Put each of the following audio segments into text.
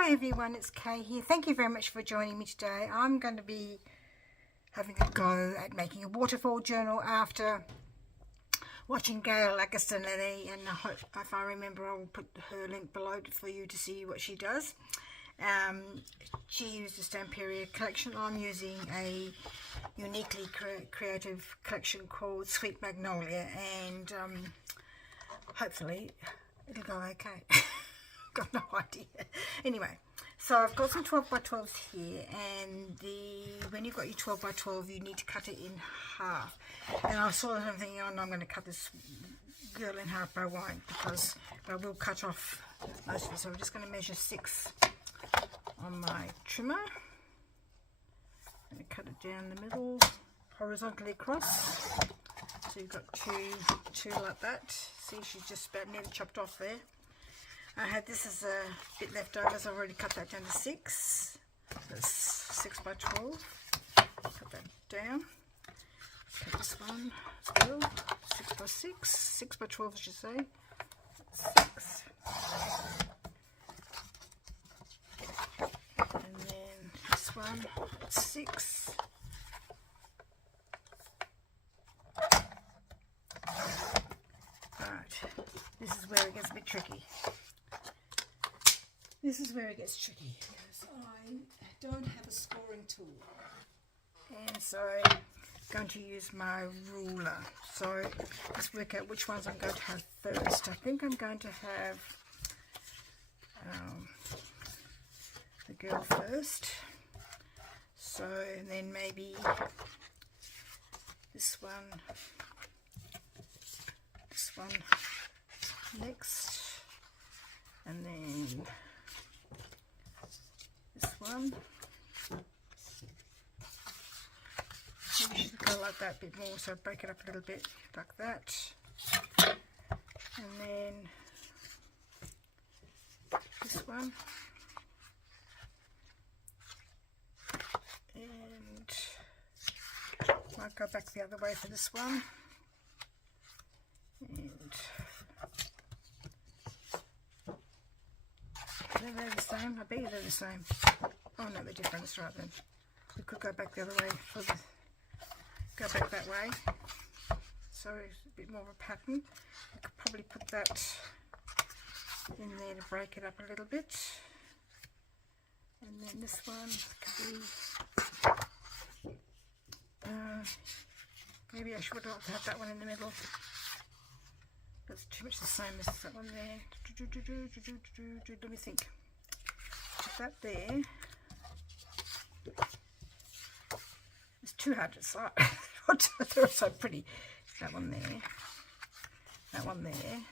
Hi everyone, it's Kay here. Thank you very much for joining me today. I'm going to be having a go at making a waterfall journal after watching Gayle Agostinelli, and I hope, if I remember, I will put her link below for you to see what she does. She used a Stamperia collection. I'm using a uniquely creative collection called Sweet Magnolia, and hopefully it'll go okay. Got no idea. Anyway, so I've got some 12 by 12s here, and when you've got your 12 by 12 you need to cut it in half. And I saw something on, I'm going to cut this girl in half, but I won't, because I will cut off most of it. So I'm just going to measure 6 on my trimmer. I'm going to cut it down the middle, horizontally across. So you've got two like that. See, she's just about nearly chopped off there. I had this as a bit left over, so I've already cut that down to 6. That's 6 by 12. Cut that down. Cut this one as well. 6 by 6. 6 by 12, I should say. 6. And then this one, 6. Right. This is where it gets a bit tricky. This is where it gets tricky, because I don't have a scoring tool, and so I'm going to use my ruler. So let's work out which ones I'm going to have first. I think I'm going to have the girl first, so, and then maybe this one next, and then this one. Maybe we should go like that a bit more, so break it up a little bit like that. And then this one. And I'll go back the other way for this one. And they're the same. I bet you they're the same. Oh no, they're different. That's right then. We could go back the other way for the. Go back that way. So it's a bit more of a pattern. I could probably put that in there to break it up a little bit. And then this one could be. Maybe I should have that one in the middle. That's too much the same as that one there. Let me think. Put that there. It's too hard to decide. They're so pretty. That one there. That one there.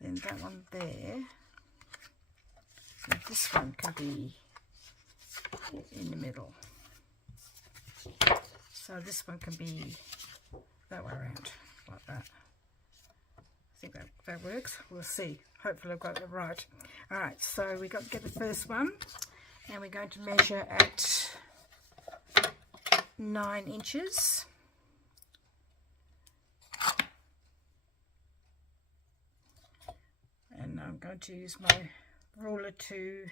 Then that one there. And this one can be in the middle. So this one can be that way around, like that. I think that works. We'll see. Hopefully I've got it right. Alright, so we've got to get the first one, and we're going to measure at 9 inches. And I'm going to use my ruler to,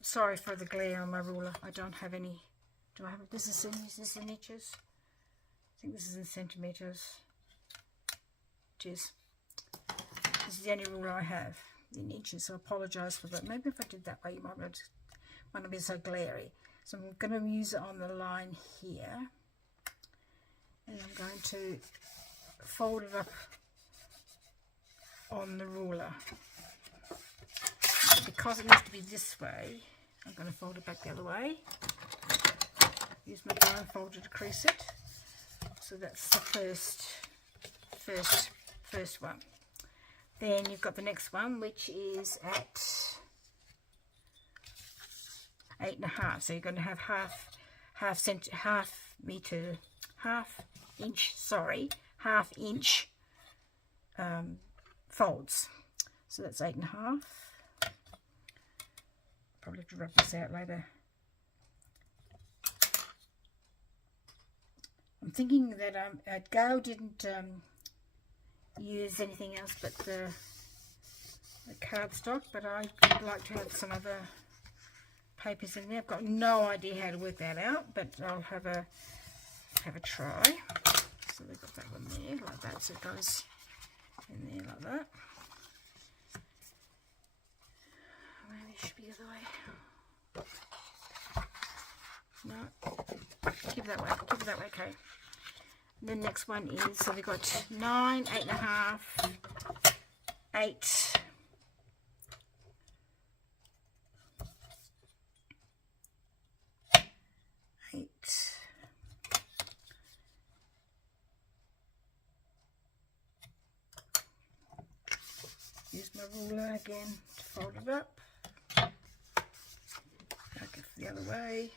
sorry for the glare on my ruler, I don't have any. Do I have it? Is this in inches? I think this is in centimetres. It is. This is the only ruler I have in inches, so I apologise for that. Maybe if I did that way you might not be so glary. So I'm going to use it on the line here, and I'm going to fold it up on the ruler. Because it needs to be this way, I'm going to fold it back the other way. Use my bone folder to crease it. So that's the first one. Then you've got the next one, which is at 8.5. So you're going to have half inch folds. So that's 8.5. Probably have to rub this out later. I'm thinking that Gayle didn't use anything else but the the cardstock, but I would like to have some other papers in there. I've got no idea how to work that out, but I'll have a try. So we've got that one there like that, so it goes in there like that. Maybe it should be the other way. No, keep it that way, okay. And the next one is, so we've got 9, 8.5, 8, 8, use my ruler again to fold it up. Back it the other way.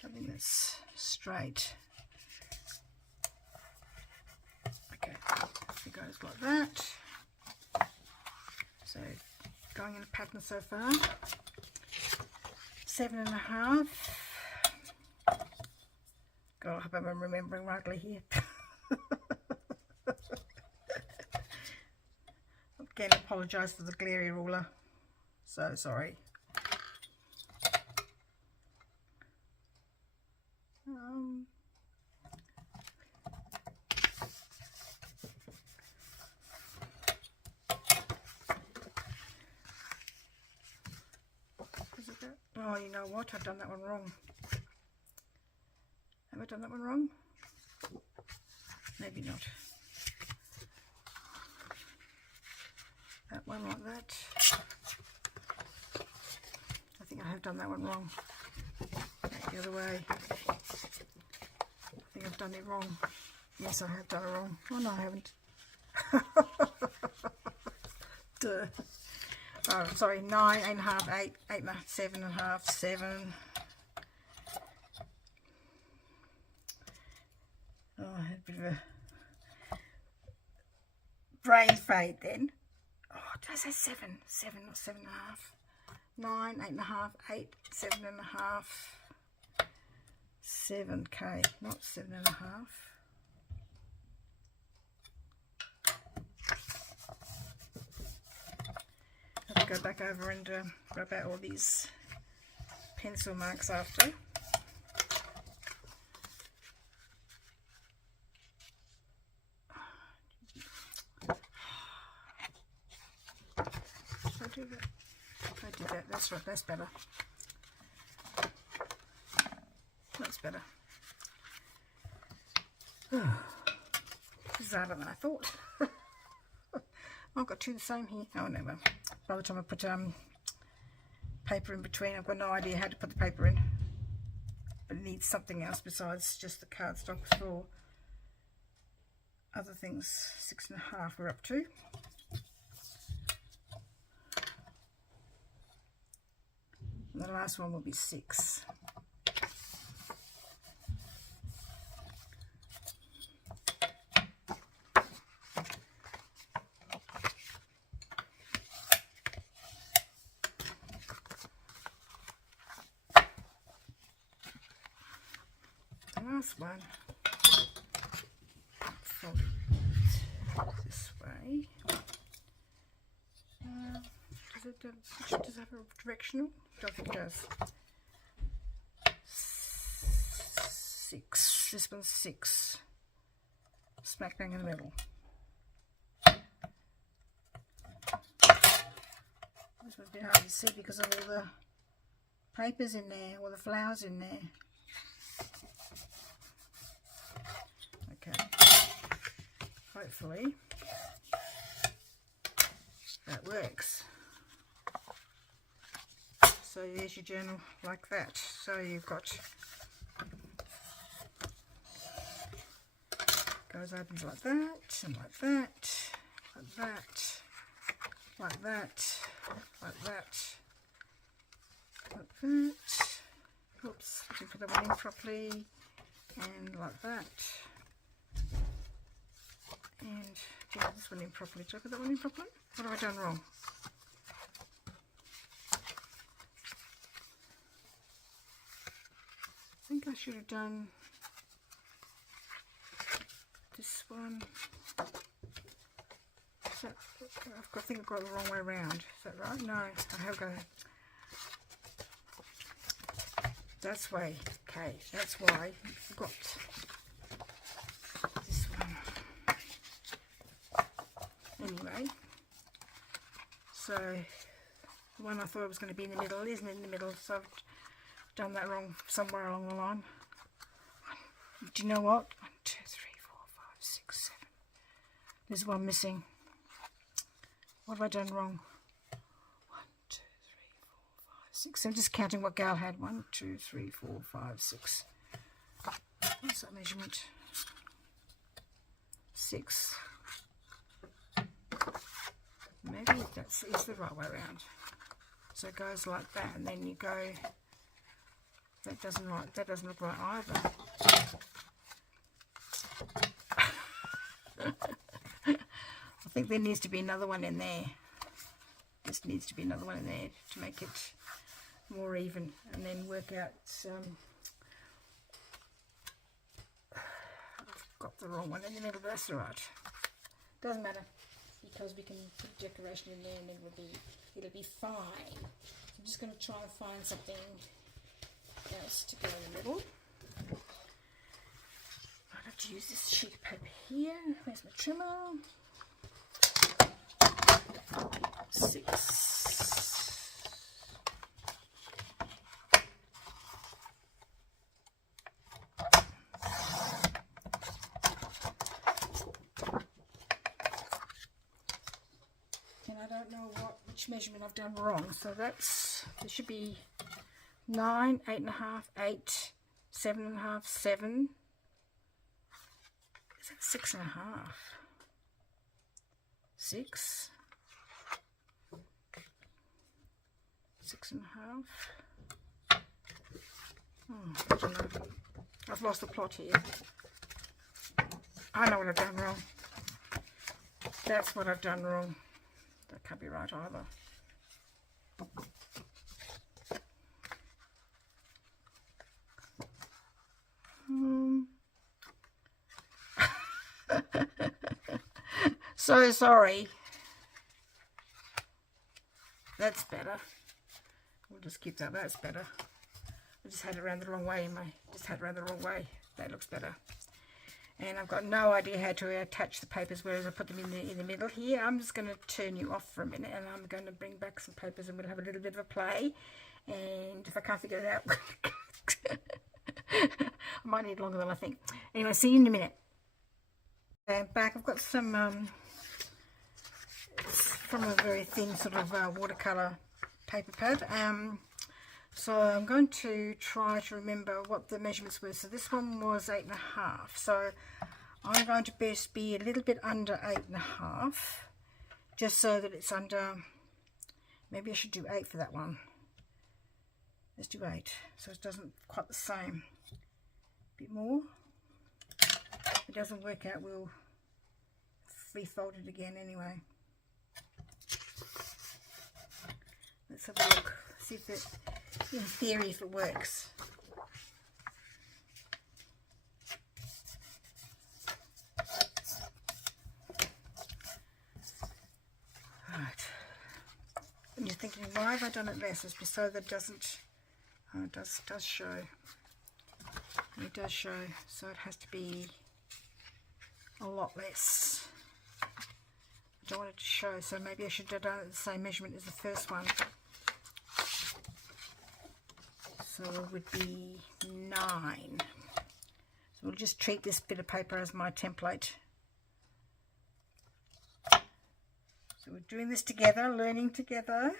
Something that's straight. Okay, it goes like that. So going in a pattern so far. 7.5. God, I hope I'm remembering rightly here. Again, apologise for the glary ruler. So sorry. Oh, you know what? I've done that one wrong. Have I done that one wrong? Maybe not. That one like that. I think I have done that one wrong. Back the other way. I think I've done it wrong. Yes, I have done it wrong. Oh no, I haven't. Duh. Oh, sorry, 9, 8.5, 8, 8.5, 7.5, 7. Oh, I had a bit of a brain fade then. Oh, did I say 7? 7, not 7.5. 9, 8.5, 8, 7.5. 7K, not 7.5. I'll go back over and rub out all these pencil marks after. I do that. I did that. That's right. That's better. That's better. This is harder than I thought. I've got two the same here. Oh, never. By the time I put paper in between, I've got no idea how to put the paper in. But it needs something else besides just the cardstock for other things. 6.5 we're up to. And the last one will be 6. Last one, fold it this way. Does it have a directional? I don't think it does. 6. This one's 6. Smack bang in the middle. This one's a bit hard to see because of all the papers in there, all the flowers in there. Okay, hopefully that works. So there's your journal like that. So you've got, goes opens like that, and like that, like that, like that, like that, like that. Oops, I didn't put that one in properly, and like that. And get this one in properly. Did I put that one in properly? What have I done wrong? I think I should have done one. So, I think I've got it the wrong way around. Is that right? No, I have got it. That's way. Okay, that's why I forgot this one. Anyway, so the one I thought it was going to be in the middle isn't in the middle, so I've done that wrong somewhere along the line. Do you know what? 1, 2, 3, 4, 5, 6, 7. There's one missing. What have I done wrong? 1, 2, 3, 4, 5, 6. I'm just counting what Gayle had. 1, 2, 3, 4, 5, 6. What's that measurement? 6. Maybe that's is the right way around. So it goes like that, and then you go. That doesn't look right either. I think there needs to be another one in there. Just needs to be another one in there to make it more even, and then work out. I've got the wrong one in the middle, but that's all right. Doesn't matter, because we can put decoration in there, and it'll be fine. So I'm just going to try and find something else to go in the middle. I'd have to use this sheet of paper here. Where's my trimmer? 6. And I don't know which measurement I've done wrong. So there should be 9, 8.5, 8, 7.5, 7. Is that 6.5? 6. 6.5. I don't know. I've lost the plot here. I know what I've done wrong. That's what I've done wrong. That can't be right either. So sorry. That's better. We'll just keep that. That's better. I just had it around the wrong way. That looks better. And I've got no idea how to attach the papers, whereas I put them in the middle here. I'm just going to turn you off for a minute, and I'm going to bring back some papers, and we'll have a little bit of a play. And if I can't figure it out, I might need longer than I think. Anyway, see you in a minute. I'm back. I've got some from a very thin sort of watercolor paper pad. So I'm going to try to remember what the measurements were. So this one was 8.5. So I'm going to best be a little bit under 8.5, just so that it's under. Maybe I should do 8 for that one. Let's do 8, so it doesn't quite the same. A bit more. If it doesn't work out, we'll refold it again anyway. Let's have a look. See if it, in theory, if it works. Right. And you're thinking, why have I done it less? It's just so that it doesn't. Oh, it does show. It does show. So it has to be a lot less. I don't want it to show, so maybe I should have done it the same measurement as the first one. So it would be 9. So we'll just treat this bit of paper as my template. So we're doing this together, learning together.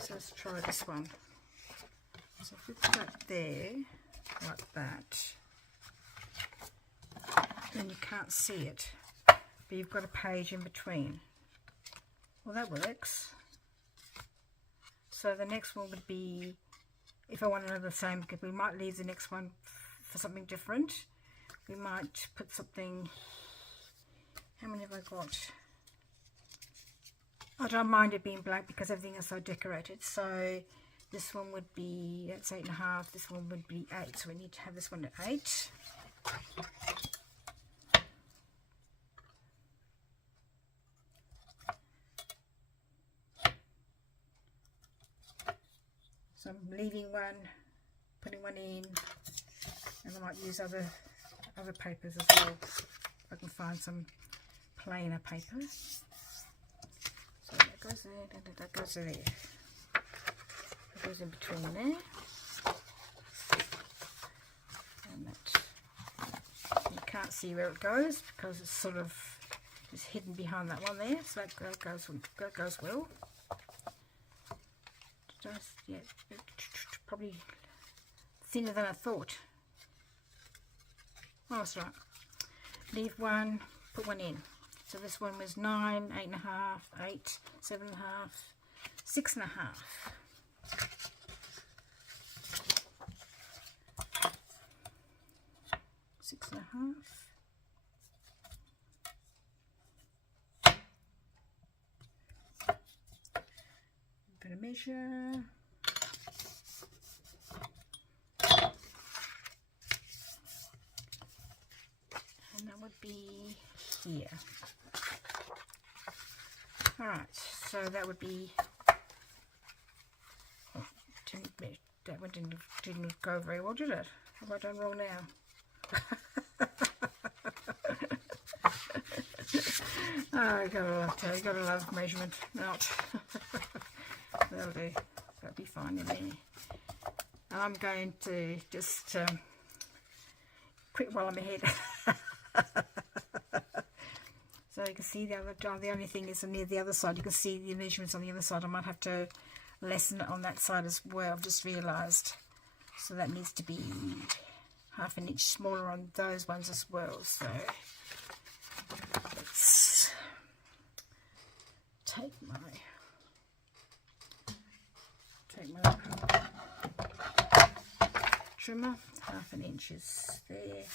So let's try this one. So if we put that there, like that, then you can't see it, but you've got a page in between. Well, that works. So the next one would be, if I want another same, because we might leave the next one for something different. We might put something, how many have I got? I don't mind it being black because everything is so decorated. So this one would be, that's 8.5, this one would be 8, so we need to have this one at 8. So I'm leaving one, putting one in, and I might use other papers as well, if I can find some plainer paper. So that goes there, that goes there. That goes in between there. And that, you can't see where it goes because it's sort of just hidden behind that one there, so that goes well. Just, yeah, probably thinner than I thought. Oh, that's right. Leave one, put one in. So this one was 9, 8.5, 8, 7.5, 6.5. 6.5. Bit of measure. And that would be here. Alright, so that would be, oh, that one didn't go very well, did it? Have I done wrong now? Oh, you gotta love measurement. Not. That'll do. That'll be fine in there. I'm going to just quit while I'm ahead. So you can see the only thing is near the other side. You can see the measurements on the other side. I might have to lessen it on that side as well. I've just realised. So that needs to be half an inch smaller on those ones as well. So let's take my trimmer, half an inch is there.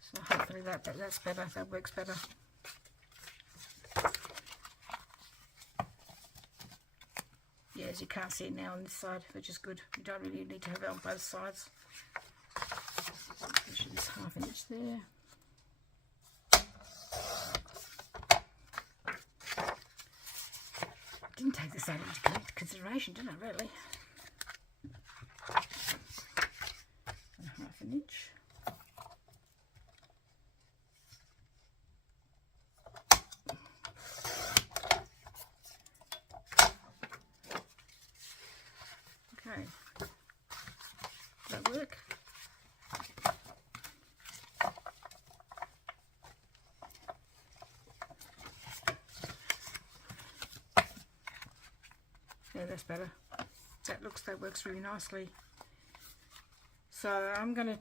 So hopefully that's better, that works better. Yeah, as you can't see it now on this side, which is good. You don't really need to have it on both sides. Just half an inch there. Didn't take this out into consideration, didn't I, really? And half an inch. Okay. Does that work? Yeah, that's better. That works really nicely. So I'm going to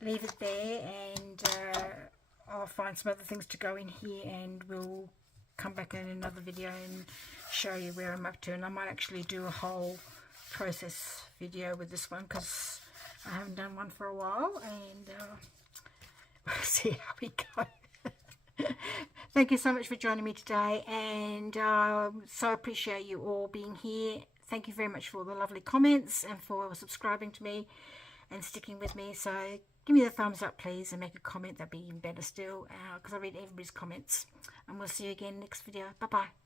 leave it there, and I'll find some other things to go in here, and we'll come back in another video and show you where I'm up to. And I might actually do a whole process video with this one because I haven't done one for a while, and we'll see how we go. Thank you so much for joining me today, and so appreciate you all being here. Thank you very much for all the lovely comments and for subscribing to me and sticking with me. So give me the thumbs up, please, and make a comment. That'd be even better still, because I read everybody's comments. And we'll see you again next video. Bye bye.